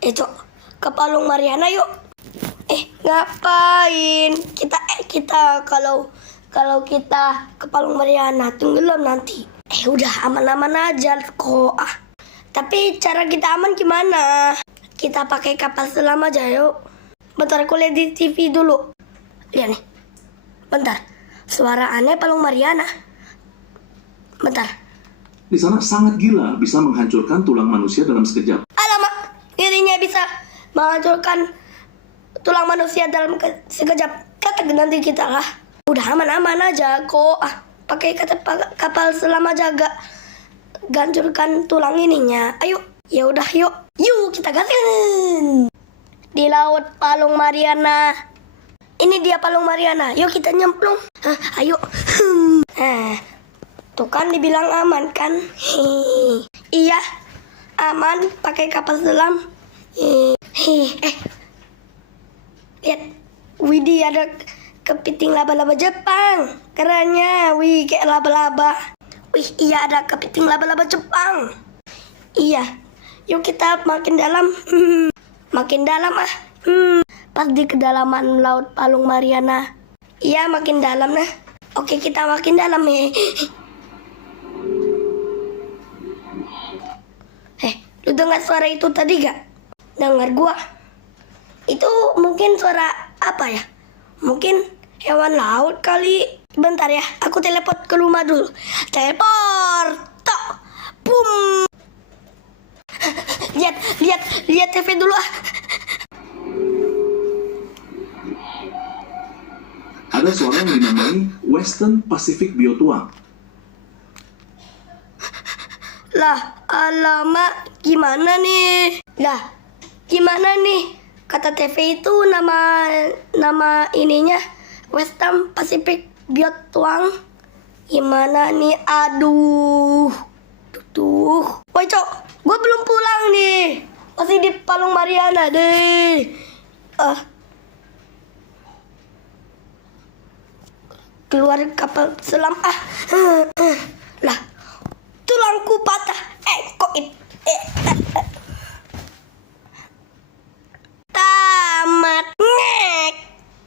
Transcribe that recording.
Cok, ke Palung Mariana yuk. Ngapain? Kita kalau kita ke Palung Mariana tenggelam nanti. Udah aman-aman aja kok. Tapi cara kita aman gimana? Kita pakai kapal selam aja yuk. Bentar, aku lihat di TV dulu. Lihat nih. Bentar. Suara aneh Palung Mariana. Bentar. Di sana sangat gila, bisa menghancurkan tulang manusia dalam sekejap. Alamak, dirinya bisa menghancurkan tulang manusia dalam sekejap. Kata nanti kita lah. Udah aman-aman aja kok. Pakai kapal selam aja gak hancurkan tulang ininya. Ayo, ya udah yuk. Yuk kita gaskan di laut Palung Mariana. Ini dia Palung Mariana. Yuk kita nyemplung. Ayo. Tuh kan dibilang aman kan? Iya, aman pakai kapal selam. Lihat, Widih ada kepiting laba-laba Jepang. Kerennya, wih kayak laba-laba. Wih, iya ada kepiting laba-laba Jepang. Iya, yuk kita makin dalam. Makin dalam pas di kedalaman laut Palung Mariana. Iya, makin dalam nah. Oke, kita makin dalam Lu dengar suara itu tadi gak? Dengar gua. Itu mungkin suara apa ya? Mungkin hewan laut kali. Bentar ya, aku teleport ke rumah dulu. Teleport. Tok. Boom. Lihat TV dulu Ada suara yang dinamai Western Pacific Biotuang. Lah, alamak, gimana nih? Kata TV itu nama ininya Western Pacific Biotuang. Gimana nih? Aduh. Woi, Cok, gue belum pulang nih. Masih di Palung Mariana deh. Keluar kapal selam. Lah,